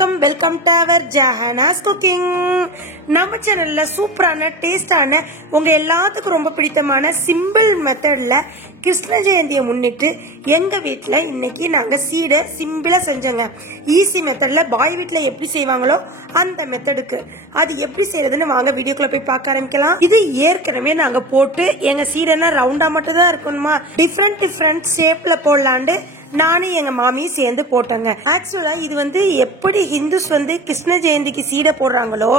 Welcome to our Jahana's cooking. நம்ம சேனல்ல சூப்பரான டேஸ்டான உங்க எல்லாத்துக்கும் ரொம்ப பிடித்தமான சிம்பிள் மெத்தட்ல கிருஷ்ண ஜெயந்தியை முன்னிட்டு எங்க வீட்டுல இன்னைக்கு நாங்க சீடை சிம்பிளா செஞ்சோங்க. ஈஸி மெத்தட்ல பாய் வீட்டுல எப்படி செய்வாங்களோ அந்த மெத்தடுக்கு அது எப்படி செய்யறதுன்னு வாங்க வீடியோக்குள்ள போய் பார்க்க ஆரம்பிக்கலாம். இது ஏற்கனவே நாங்க போட்டு எங்க சீடைனா ரவுண்டா மட்டும் தான் இருக்கணுமா, டிஃப்ரெண்ட் ஷேப்ல போடலாண்டு நானும் எங்க மாமியும் சேர்ந்து போட்டோங்க. ஆக்சுவலா இது எப்படி ஹிந்துஸ் கிருஷ்ண ஜெயந்திக்கு சீடை போடுறாங்களோ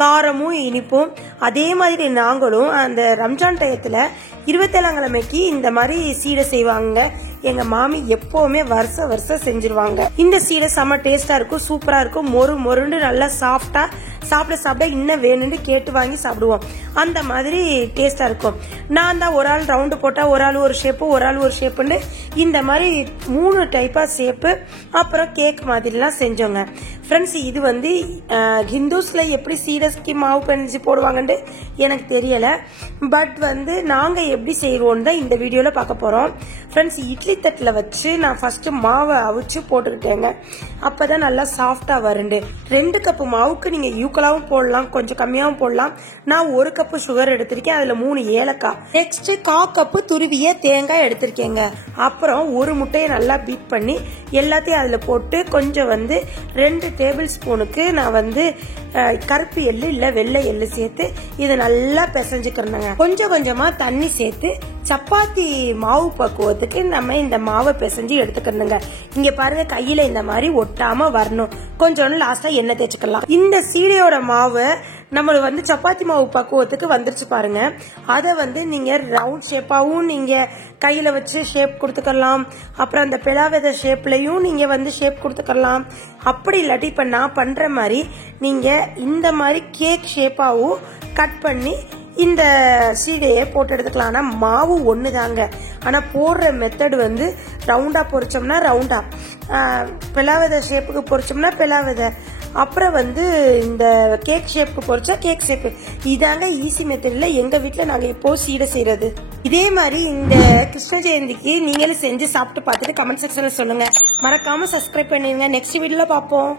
காரமும் இனிப்பும், அதே மாதிரி நாங்களும் அந்த ரம்ஜான் டயத்துல 27ஆம் கிழமைக்கு இந்த மாதிரி சீடை செய்வாங்க. எங்க மாமி எப்பவுமே வருஷம் செஞ்சிருவாங்க. இந்த சீடை செம்ம டேஸ்டா இருக்கும், சூப்பரா இருக்கும், மொறுன்னு நல்லா சாஃப்டா சாப்பிட இன்னும் வேணும்னு கேட்டு வாங்கி சாப்பிடுவோம். அந்த மாதிரி டேஸ்டா இருக்கும். நான் தான் ஒரு ஆள் ரவுண்டு போட்டா ஒரு ஆள் ஒரு ஷேப்பு ஒரு ஆள் ஒரு ஷேப்புன்னு இந்த மாதிரி 3 டைப்பா ஷேப்பு அப்புறம் கேக் மாதிரிலாம் செஞ்சோங்க. ஃப்ரெண்ட்ஸ், இது ஹிந்துஸ்ல எப்படி சீடஸ்க்கு மாவு பிணைஞ்சு போடுவாங்கன்னு எனக்கு தெரியல. பட் நாங்க எப்படி செய்வோம் தான் இந்த வீடியோல பார்க்க போறோம். ஃப்ரெண்ட்ஸ், இட்லி தட்டுல வச்சு நான் ஃபர்ஸ்ட் மாவை அவிச்சு போட்டுக்கிட்டேங்க. அப்பதான் நல்லா சாஃப்டா வருண்டு. 2 கப்பு மாவுக்கு நீங்க ஈக்குவலாவும் போடலாம், கொஞ்சம் கம்மியாவும் போடலாம். நான் 1 கப்பு சுகர் எடுத்திருக்கேன், அதுல 3 ஏலக்காய், நெக்ஸ்ட் 1/4 கப்பு துருவிய தேங்காய் எடுத்திருக்கேங்க. அப்புறம் ஒரு முட்டையை நல்லா பீட் பண்ணி எல்லாத்தையும் அதுல போட்டு கொஞ்சம் 2 டேபிள் ஸ்பூனுக்கு நான் கருப்பு எள்ளு இல்ல வெள்ளை எள்ளு சேர்த்து இதை நல்லா பிசைஞ்சுக்கிறேங்க. கொஞ்சமா தண்ணி சேர்த்து சப்பாத்தி மாவு பக்குவத்துக்கு நம்ம இந்த மாவை பிசைஞ்சு எடுத்துக்கணுங்க. இங்க பாருங்க, கையில இந்த மாதிரி ஒட்டாம வரணும். கொஞ்சம் லாஸ்டா எண்ணெய் தேய்ச்சிக்கலாம். இந்த சீடையோட மாவு நம்ம சப்பாத்தி மாவு பக்குவத்துக்கு வந்துருச்சு பாருங்க. அதை நீங்க ரவுண்ட் ஷேப்பாவும் நீங்க கையில வச்சு ஷேப் கொடுத்துக்கலாம். அப்புறம் அந்த பிளாவித ஷேப்லயும் நீங்க ஷேப் கொடுத்துக்கலாம். அப்படி இல்லாட்டி இப்ப நான் பண்ற மாதிரி நீங்க இந்த மாதிரி கேக் ஷேப்பாவும் கட் பண்ணி இந்த சீடையை போட்டு எடுத்துக்கலாம். ஆனா மாவு ஒண்ணுதாங்க, ஆனா போடுற மெத்தட் ரவுண்டா பொரிச்சோம்னா ரவுண்டா, பிளாவித ஷேப்புக்கு பொரிச்சோம்னா பிளாவித, அப்புறம் இந்த கேக் ஷேப்புக்கு பொரிச்சா கேக் ஷேப். இதாங்க ஈஸி மெத்தட்ல எங்க வீட்டுல நாங்க இப்போ சீடை செய்யறது. இதே மாதிரி இந்த கிருஷ்ண ஜெயந்திக்கு நீங்களும் செஞ்சு சாப்பிட்டு பார்த்துட்டு கமெண்ட் செக்ஷன்ல சொல்லுங்க. மறக்காம சப்ஸ்கிரைப் பண்ணிருங்க. நெக்ஸ்ட் வீடியோல பாப்போம்.